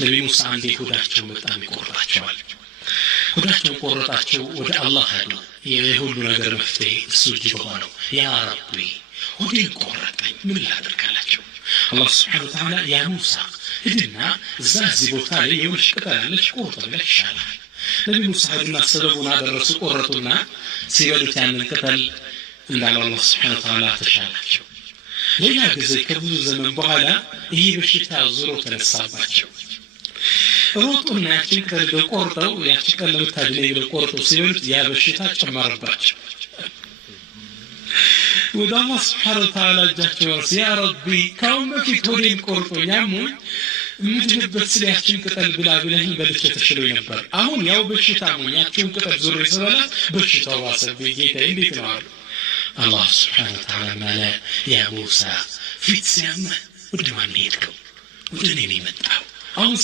ነብዩ ሙሳ አንዴ ሆዳቸው በጣም ይቆርጣቸዋል። ሆዳቸው ቆረጣቸው። ወደ አላህ ሄዱ። የሁሉ ነገር መፍትሄ እሱ እጅ በሆነው ያ ረቢ ሆዴን ቆረጠኝ ምን ላድርጋላቸው? አላህ ስብሓነሁ ወተዓላ ያ ሙሳ ሂድና እዚህ ቦታ ላይ የውልሽ ቅጠል አለች ቆርጠው ይሻላል። ነብዩ ሙሳ ሄዱና ሰበቡን አደረሱ። ቆረጡና ሲበሉት ያንን ቅጠል እንዳለው አላህ ስብሓነሁ ወተዓላ ተሻላቸው። ሌላ ጊዜ ከብዙ ዘመን በኋላ ይህ በሽታ ዙሮ ተነሳባቸው። ሮጡና ያችን ቅጠል ቆርጠው ያችን ቅጠል ለምታድነኝ ብለው ቆርጠው ሲበሉት ያ በሽታ ጨመረባቸው። ወደ አላህ ስብሓነሁ ወተዓላ እጃቸው ያ ረቢ ካሁን በፊት ሆዴን ቆርጦኝ አሞኝ የምድንበት ስለ ያችን ቅጠል ብላ ብለኸኝ በልቼ ተሽሎኝ ነበር። አሁን ያው በሽታ አሞኝ ያችን ቅጠል ዙሬ ስበላት በሽታው ባሰብኝ ጌታዬ እንዴት ነው አሉ። አላህ ስብሓነሁ ወተዓላ ማለ ያ ሙሳ ፊት ሲያመህ ወደ ማን ሄድከው? ወደ እኔ ነው የመጣው። አሁን